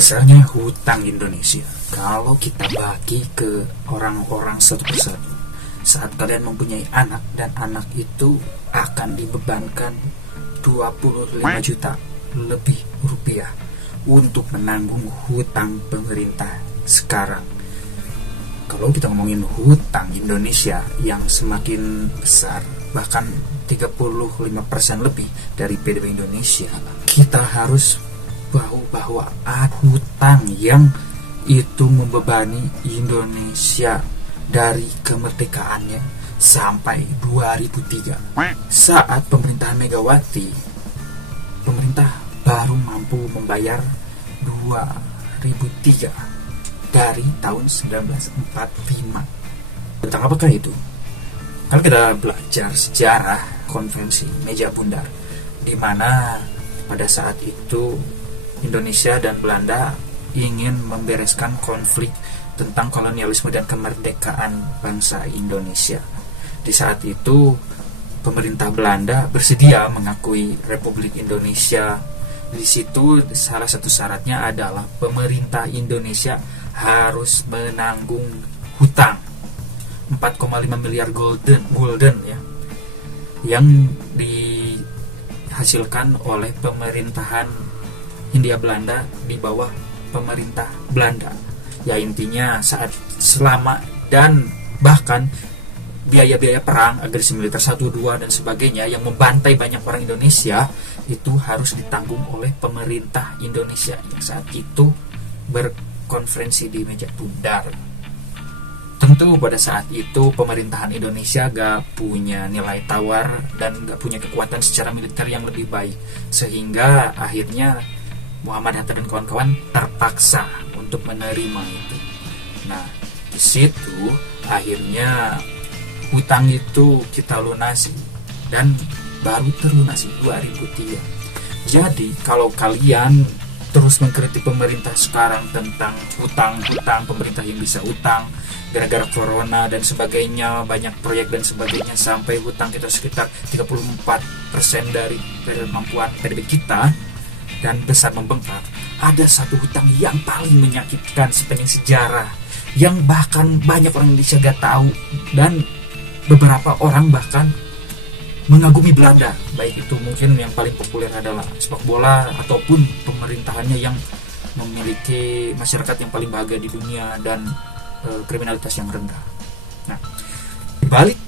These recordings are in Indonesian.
Besarnya hutang Indonesia kalau kita bagi ke orang-orang satu persatu. Saat kalian mempunyai anak dan anak itu akan dibebankan 25 juta lebih rupiah untuk menanggung hutang pemerintah sekarang. Kalau kita ngomongin hutang Indonesia yang semakin besar, bahkan 35% lebih dari PDB Indonesia, kita harus bahwa ada hutang yang itu membebani Indonesia dari kemerdekaannya sampai 2003. Saat pemerintahan Megawati, pemerintah baru mampu membayar 2003 dari tahun 1945. Tentang apakah itu? Kalau kita belajar sejarah konvensi meja bundar, di mana pada saat itu Indonesia dan Belanda ingin membereskan konflik tentang kolonialisme dan kemerdekaan bangsa Indonesia. Di saat itu pemerintah Belanda bersedia mengakui Republik Indonesia. Di situ salah satu syaratnya adalah pemerintah Indonesia harus menanggung hutang 4,5 miliar gulden ya, yang dihasilkan oleh pemerintahan Hindia Belanda di bawah pemerintah Belanda. Ya intinya selama dan bahkan biaya-biaya perang, agresi militer 1-2 dan sebagainya yang membantai banyak orang Indonesia itu harus ditanggung oleh pemerintah Indonesia yang saat itu berkonferensi di meja bundar. Tentu pada saat itu pemerintahan Indonesia gak punya nilai tawar dan gak punya kekuatan secara militer yang lebih baik, sehingga akhirnya Muhammad Hatta dan kawan-kawan terpaksa untuk menerima itu. Nah, di situ akhirnya hutang itu kita lunasi dan baru terlunasi 2003. Jadi kalau kalian terus mengkritik pemerintah sekarang tentang hutang pemerintah yang bisa utang gara-gara corona dan sebagainya, banyak proyek dan sebagainya, sampai hutang kita sekitar 34% dari kemampuan PDB kita dan besar membengkak. Ada satu hutang yang paling menyakitkan sepanjang sejarah, yang bahkan banyak orang Indonesia gak tahu, dan beberapa orang bahkan mengagumi Belanda, baik itu mungkin yang paling populer adalah sepak bola ataupun pemerintahannya yang memiliki masyarakat yang paling bahagia di dunia dan kriminalitas yang rendah. Nah, balik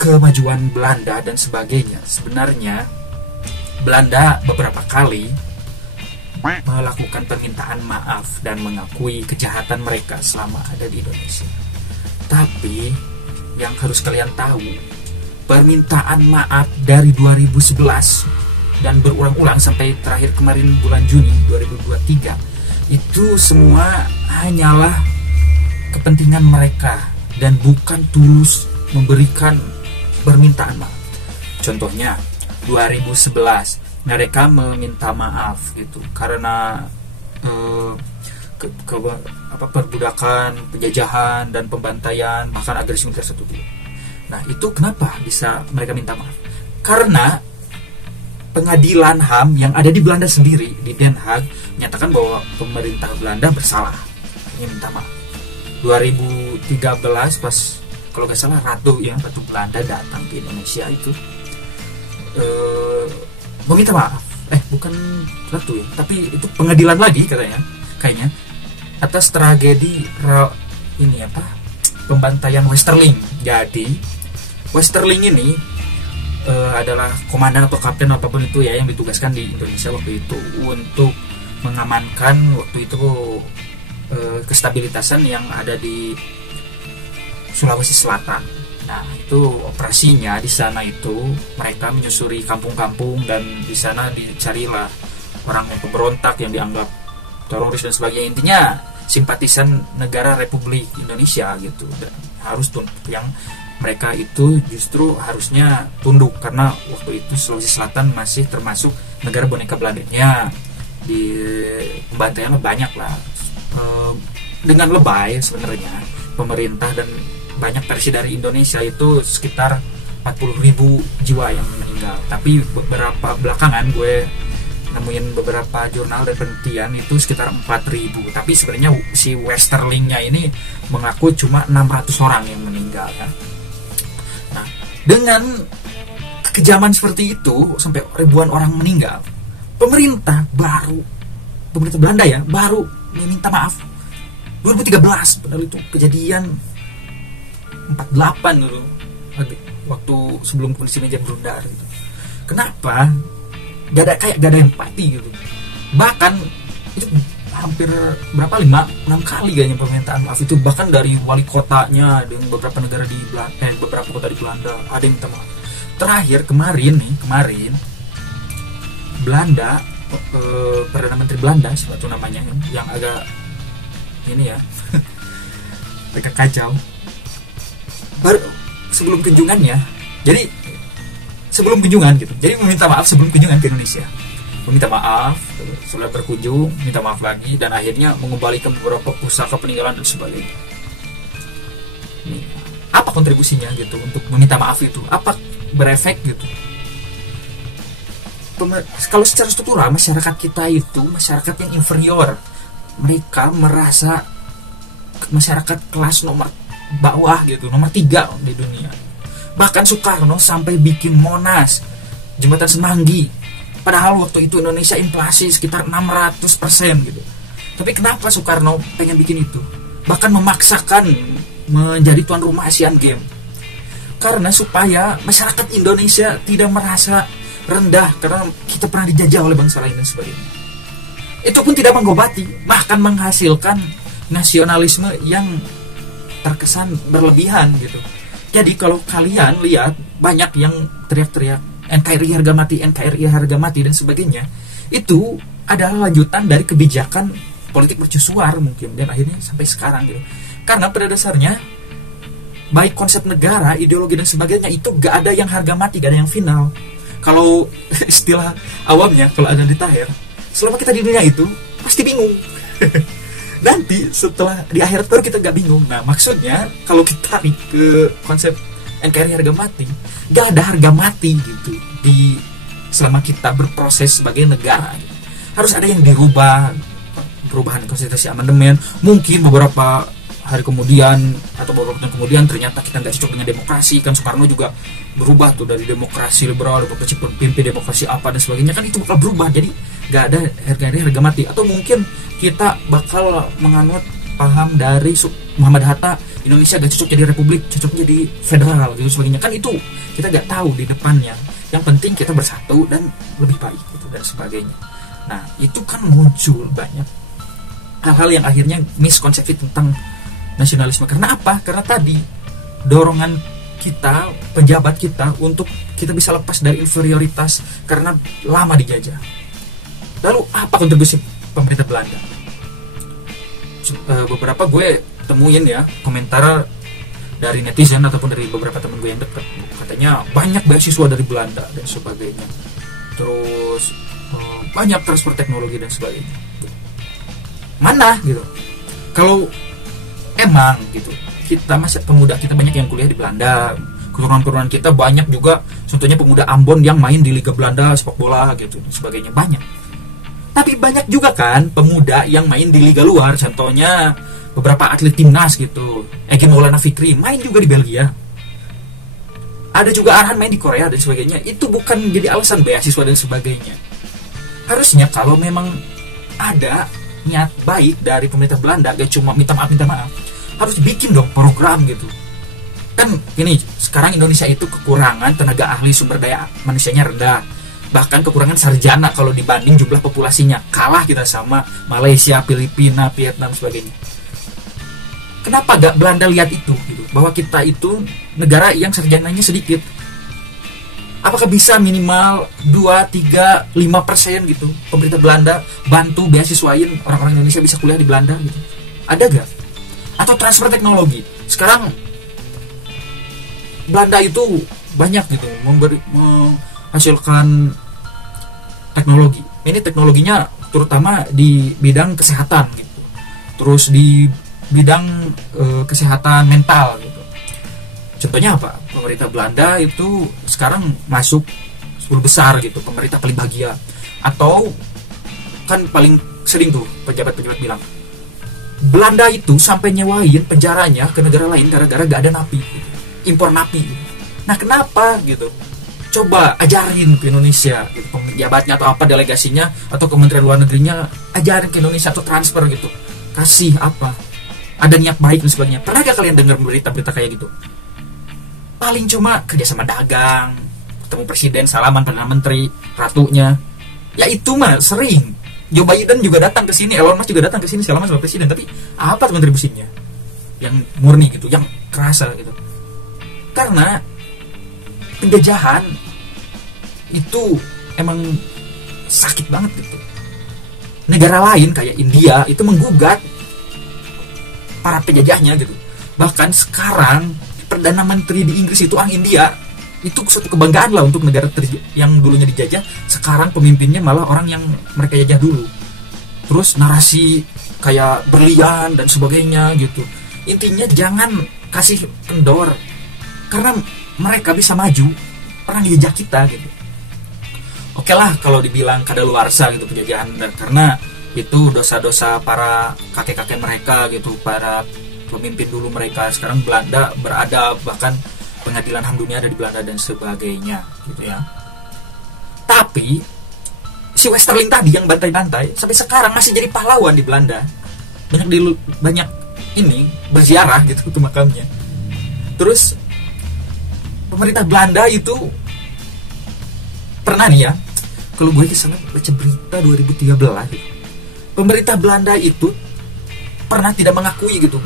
kemajuan Belanda dan sebagainya, sebenarnya Belanda beberapa kali melakukan permintaan maaf dan mengakui kejahatan mereka selama ada di Indonesia. Tapi yang harus kalian tahu, permintaan maaf dari 2011 dan berulang-ulang sampai terakhir kemarin bulan Juni 2023 itu semua hanyalah kepentingan mereka dan bukan tulus memberikan permintaan maaf. Contohnya 2011 mereka meminta maaf gitu karena perbudakan, penjajahan dan pembantaian, bahkan agresi militer 1-2. Nah, itu kenapa bisa mereka minta maaf? Karena pengadilan HAM yang ada di Belanda sendiri, di Den Haag, menyatakan bahwa pemerintah Belanda bersalah. Ini minta maaf. 2013 pas kalau nggak salah Ratu Belanda datang ke Indonesia itu meminta maaf. Bukan Ratu ya, tapi itu pengadilan lagi kayaknya atas tragedi pembantaian Westerling. Jadi Westerling ini adalah komandan atau kapten apapun itu ya yang ditugaskan di Indonesia waktu itu untuk mengamankan waktu itu kestabilitasan yang ada di Sulawesi Selatan. Nah, itu operasinya di sana itu mereka menyusuri kampung-kampung dan di sana dicarilah orang yang pemberontak yang dianggap teroris dan sebagainya. Intinya simpatisan negara Republik Indonesia gitu, dan harus yang mereka itu justru harusnya tunduk karena waktu itu Sulawesi Selatan masih termasuk negara boneka Belandanya. Di pembantaian banyak lah, dengan lebay sebenarnya pemerintah dan banyak versi dari Indonesia itu sekitar 40.000 jiwa yang meninggal. Tapi beberapa belakangan gue nemuin beberapa jurnal dan penelitian itu sekitar 4.000, tapi sebenarnya si Westerling-nya ini mengaku cuma 600 orang yang meninggal ya. Nah, dengan kekejaman seperti itu sampai ribuan orang meninggal, pemerintah Belanda ya baru meminta maaf 2013, padahal itu kejadian 48 dulu, waktu sebelum kondisi meja berundar gitu. Kenapa? Gak ada empati gitu. Bahkan itu hampir berapa 5-6 kali kayaknya permintaan maaf itu, bahkan dari wali kotanya dan beberapa negara di beberapa kota di Belanda ada yang minta maaf. Terakhir kemarin Belanda, Perdana Menteri Belanda suatu namanya yang agak ini ya agak kacau, baru sebelum kunjungannya, jadi sebelum kunjungan gitu, jadi meminta maaf sebelum kunjungan ke Indonesia, meminta maaf setelah berkunjung, minta maaf lagi, dan akhirnya mengembalikan beberapa pusaka peninggalan dan sebagainya. Ini, apa kontribusinya gitu untuk meminta maaf itu? Apa berefek gitu? Kalau secara struktural masyarakat kita itu masyarakat yang inferior, mereka merasa masyarakat kelas nomor bawah gitu, nomor 3 di dunia. Bahkan Soekarno sampai bikin Monas, jembatan Semanggi, padahal waktu itu Indonesia inflasi sekitar 600% gitu. Tapi kenapa Soekarno pengen bikin itu, bahkan memaksakan menjadi tuan rumah Asian Games? Karena supaya masyarakat Indonesia tidak merasa rendah karena kita pernah dijajah oleh bangsa lain dan sebagainya. Itu pun tidak mengobati, bahkan menghasilkan nasionalisme yang terkesan berlebihan gitu. Jadi kalau kalian lihat banyak yang teriak-teriak NKRI harga mati dan sebagainya, itu adalah lanjutan dari kebijakan politik mercusuar mungkin, dan akhirnya sampai sekarang gitu. Karena pada dasarnya baik konsep negara, ideologi dan sebagainya itu gak ada yang harga mati, gak ada yang final. Kalau istilah awamnya, kalau ada di Tahir, selama kita di dunia itu pasti bingung. Nanti setelah di akhirat baru kita gak bingung. Nah maksudnya kalau kita tarik ke konsep NKRI harga mati, gak ada harga mati gitu di selama kita berproses sebagai negara. Harus ada yang dirubah, perubahan konstitusi amandemen. Mungkin beberapa hari kemudian atau beberapa tahun kemudian ternyata kita gak cocok dengan demokrasi. Kan Soekarno juga berubah tuh dari demokrasi liberal, demokrasi pimpin, demokrasi apa dan sebagainya, kan itu bakal berubah. Jadi gak ada harga mati. Atau mungkin kita bakal menganut paham dari Muhammad Hatta, Indonesia gak cocok jadi republik, cocok jadi federal gitu sebagainya. Kan itu kita gak tahu di depannya. Yang penting kita bersatu dan lebih baik gitu dan sebagainya. Nah itu kan muncul banyak hal-hal yang akhirnya miskonsepsi tentang nasionalisme. Karena apa? Karena tadi dorongan kita, pejabat kita, untuk kita bisa lepas dari inferioritas karena lama dijajah. Lalu apa kontribusi pemerintah Belanda? Beberapa gue temuin ya komentar dari netizen ataupun dari beberapa temen gue yang dekat, katanya banyak beasiswa dari Belanda dan sebagainya, terus banyak transfer teknologi dan sebagainya. Mana gitu? Kalau emang gitu kita masa pemuda kita banyak yang kuliah di Belanda, keturunan kita banyak juga, contohnya pemuda Ambon yang main di Liga Belanda sepak bola gitu dan sebagainya, banyak. Tapi banyak juga kan pemuda yang main di liga luar, contohnya beberapa atlet timnas gitu, Egy Maulana Fikri main juga di Belgia, ada juga Arhan main di Korea dan sebagainya. Itu bukan jadi alasan beasiswa dan sebagainya. Harusnya kalau memang ada niat baik dari pemerintah Belanda, gak cuma minta maaf, harus bikin dong program gitu. Kan ini sekarang Indonesia itu kekurangan tenaga ahli, sumber daya manusianya rendah, bahkan kekurangan sarjana kalau dibanding jumlah populasinya. Kalah kita sama Malaysia, Filipina, Vietnam sebagainya. Kenapa gak Belanda lihat itu gitu, bahwa kita itu negara yang sarjananya sedikit? Apakah bisa minimal 2, 3, 5% gitu pemerintah Belanda bantu beasiswain orang-orang Indonesia bisa kuliah di Belanda gitu? Ada gak? Atau transfer teknologi. Sekarang Belanda itu banyak gitu menghasilkan teknologi. Ini teknologinya terutama di bidang kesehatan gitu. Terus di bidang kesehatan mental gitu. Contohnya apa? Pemerintah Belanda itu sekarang masuk 10 besar gitu, pemerintah paling bahagia. Atau kan paling sering tuh pejabat-pejabat bilang Belanda itu sampai nyewain penjaranya ke negara lain gara-gara gak ada napi, impor napi. Nah kenapa gitu? Coba ajarin ke Indonesia gitu, pejabatnya atau apa delegasinya atau Kementerian Luar Negerinya, ajarin ke Indonesia atau transfer gitu, kasih apa, ada niat baik dan sebagainya. Pernah gak kalian dengar berita-berita kayak gitu? Paling cuma kerjasama dagang, ketemu presiden, salaman perdana menteri, ratunya, ya itu mah sering. Joe Biden juga datang ke sini, Elon Musk juga datang ke sini salaman sama presiden, tapi apa kontribusinya yang murni gitu, yang kerasa gitu? Karena penjajahan itu emang sakit banget gitu. Negara lain kayak India itu menggugat para penjajahnya gitu. Bahkan sekarang Perdana Menteri di Inggris itu orang India. Itu suatu kebanggaan lah untuk negara yang dulunya dijajah, sekarang pemimpinnya malah orang yang mereka jajah dulu. Terus narasi kayak berlian dan sebagainya gitu. Intinya jangan kasih kendor, karena mereka bisa maju, orang dijajah kita gitu. Oke lah kalau dibilang kadaluarsa gitu penjajahan, karena itu dosa-dosa para kakek-kakek mereka gitu, para pemimpin dulu mereka. Sekarang Belanda berada, bahkan pengadilan HAM dunia ada di Belanda dan sebagainya gitu ya. Tapi si Westerling tadi yang bantai-bantai sampai sekarang masih jadi pahlawan di Belanda. Banyak ini berziarah gitu ke makamnya. Terus pemerintah Belanda itu pernah nih ya, kalau gue kesana baca berita 2013 gitu, pemerintah Belanda itu pernah tidak mengakui gitu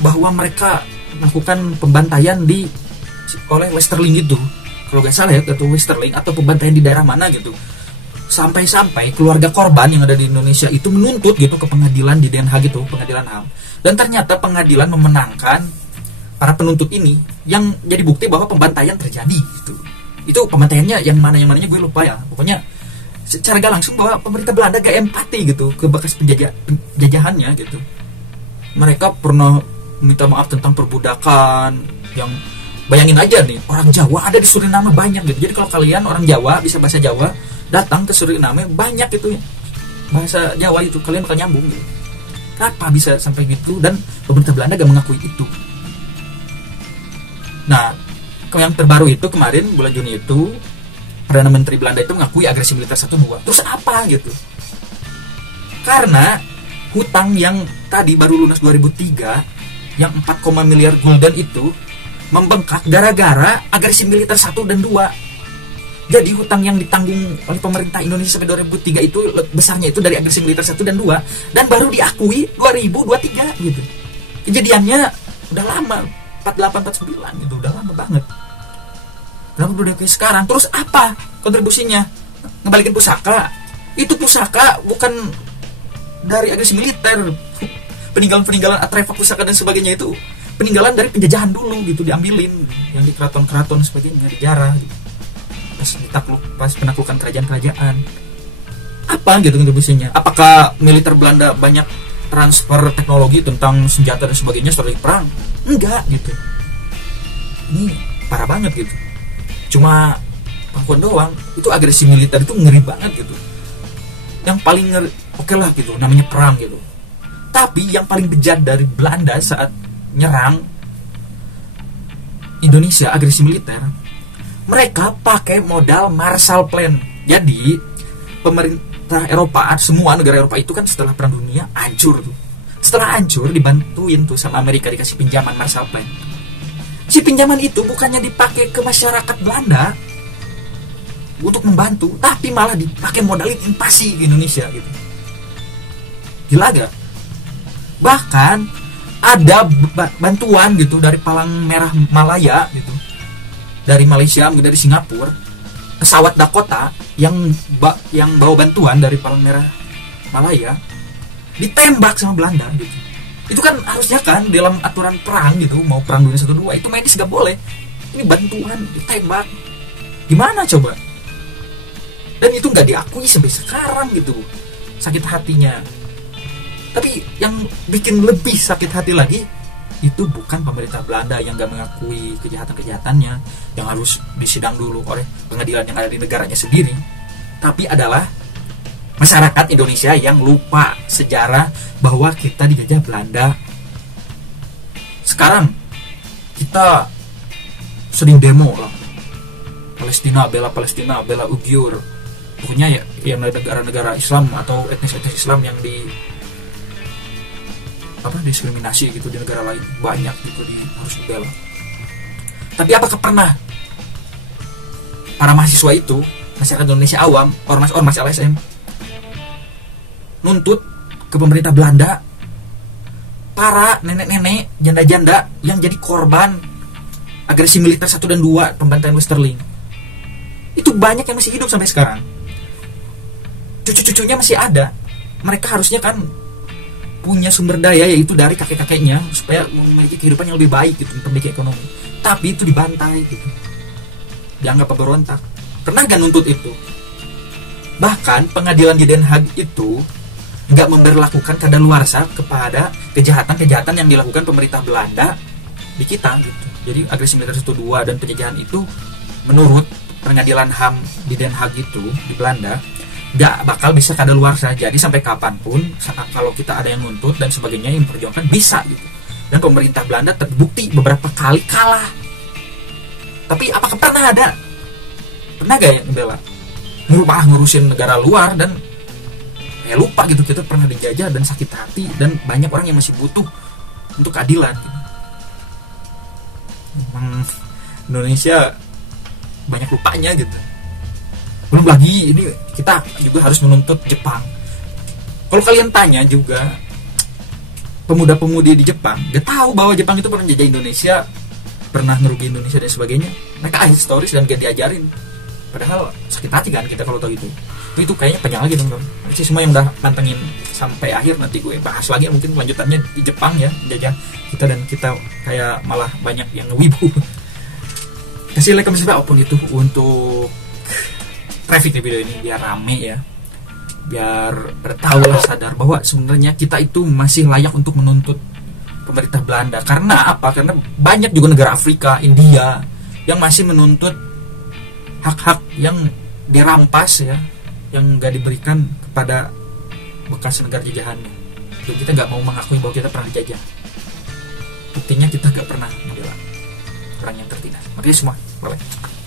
bahwa mereka melakukan pembantaian oleh Westerling gitu, kalau gak salah ya, atau Westerling atau pembantaian di daerah mana gitu. Sampai-sampai keluarga korban yang ada di Indonesia itu menuntut gitu ke pengadilan di Den Haag gitu, pengadilan HAM. Dan ternyata pengadilan memenangkan para penuntut ini, yang jadi bukti bahwa pembantaian terjadi gitu. Itu pembantaiannya yang mananya gue lupa ya. Pokoknya secara gak langsung bahwa pemerintah Belanda gak empati gitu ke bekas penjajahannya gitu. Mereka pernah minta maaf tentang perbudakan, yang bayangin aja nih, orang Jawa ada di Suriname banyak gitu. Jadi kalau kalian orang Jawa bisa bahasa Jawa, datang ke Suriname banyak itu bahasa Jawa itu, kalian bakal nyambung gitu. Kenapa bisa sampai gitu? Dan pemerintah Belanda gak mengakui itu. Nah, kalau yang terbaru itu kemarin bulan Juni itu Perdana Menteri Belanda itu mengakui agresi militer 1-2. Terus apa gitu? Karena hutang yang tadi baru lunas 2003 yang 4, miliar gulden itu membengkak gara-gara agresi militer 1 dan 2. Jadi hutang yang ditanggung oleh pemerintah Indonesia sampai 2003 itu besarnya itu dari agresi militer 1 dan 2, dan baru diakui 2023 gitu. Kejadiannya udah lama, 48-49 gitu, udah lama banget. Kenapa udah kayak sekarang? Terus apa kontribusinya? Ngebalikin pusaka. Itu pusaka bukan dari agresi militer. Peninggalan-peninggalan artefak pusaka dan sebagainya itu peninggalan dari penjajahan dulu gitu, diambilin yang di keraton-keraton sebagainya, dijarah gitu. Pas penaklukan kerajaan-kerajaan. Apa gitu kontribusinya? Apakah militer Belanda banyak transfer teknologi tentang senjata dan sebagainya strategi perang? Enggak gitu. Ini parah banget gitu. Cuma pengakuan doang. Itu agresi militer itu ngeri banget gitu. Yang paling ngeri, oke lah gitu, namanya perang gitu. Tapi yang paling bejat dari Belanda saat nyerang Indonesia, agresi militer, mereka pakai modal Marshall Plan. Jadi pemerintah Eropa, semua negara Eropa itu kan setelah Perang Dunia hancur tuh. Setelah hancur dibantuin tuh sama Amerika, dikasih pinjaman Marshall Plan. Si pinjaman itu bukannya dipakai ke masyarakat Belanda untuk membantu, tapi malah dipakai modalin invasi ke Indonesia gitu. Gila gak? Bahkan ada bantuan gitu dari Palang Merah Malaya gitu, dari Malaysia, mungkin dari Singapura, pesawat Dakota yang bawa bantuan dari Palang Merah Malaya ditembak sama Belanda gitu. Itu kan harusnya kan dalam aturan perang gitu, mau perang dunia 1-2 itu medis gak boleh. Ini bantuan ditembak, gimana coba? Dan itu gak diakui sampai sekarang gitu, sakit hatinya. Tapi yang bikin lebih sakit hati lagi, itu bukan pemerintah Belanda yang gak mengakui kejahatan-kejahatannya, yang harus disidang dulu oleh pengadilan yang ada di negaranya sendiri. tapi adalah masyarakat Indonesia yang lupa sejarah bahwa kita dijajah Belanda. Sekarang kita sering demo lah, Palestina, bela Uighur, pokoknya ya yang negara-negara Islam atau etnis-etnis Islam yang diskriminasi gitu di negara lain, banyak gitu harus dibela. Tapi apakah pernah para mahasiswa itu, masyarakat Indonesia awam, ormas LSM, nuntut ke pemerintah Belanda para nenek-nenek, janda-janda yang jadi korban agresi militer 1 dan 2 pembantaian Westerling? Itu banyak yang masih hidup sampai sekarang. Cucu-cucunya masih ada. Mereka harusnya kan punya sumber daya, yaitu dari kakek-kakeknya, supaya memiliki kehidupan yang lebih baik gitu, memperbaiki ekonomi. Tapi itu dibantai gitu, dianggap pemberontak. Pernah gak nuntut itu? Bahkan pengadilan di Den Haag itu gak memberlakukan kadaluarsa kepada kejahatan-kejahatan yang dilakukan pemerintah Belanda di kita gitu. Jadi agresi militer 1-2 dan penjajahan itu menurut pengadilan HAM di Den Haag itu di Belanda gak bakal bisa kadaluarsa. Jadi sampai kapanpun kalau kita ada yang nuntut dan sebagainya yang memperjuangkan bisa gitu. Dan pemerintah Belanda terbukti beberapa kali kalah. Tapi apakah pernah ada? Pernah gak ya bela? Ngurusin negara luar dan lupa gitu kita pernah dijajah dan sakit hati, dan banyak orang yang masih butuh untuk keadilan gitu. Emang Indonesia banyak lupanya gitu. Belum lagi ini kita juga harus menuntut Jepang. Kalau kalian tanya juga pemuda-pemudi di Jepang, gak tahu bahwa Jepang itu pernah jajah Indonesia, pernah ngerugi Indonesia dan sebagainya. Mereka historis dan gak diajarin. Padahal sakit hati kan kita kalau tahu itu. Itu kayaknya panjang lagi dong. Jadi semua yang udah pantengin sampai akhir, nanti gue bahas lagi mungkin lanjutannya di Jepang ya, jajah kita, dan kita kayak malah banyak yang wibu. Kasih like, comment, subscribe apapun itu untuk traffic di video ini biar rame ya, biar tahu lah, sadar bahwa sebenarnya kita itu masih layak untuk menuntut pemerintah Belanda. Karena apa? Karena banyak juga negara Afrika, India yang masih menuntut hak-hak yang dirampas ya, yang gak diberikan kepada bekas negara jajahannya. Jadi kita gak mau mengakui bahwa kita pernah dijajah. Buktinya kita gak pernah membela orang yang tertindas. Makanya semua, bye-bye.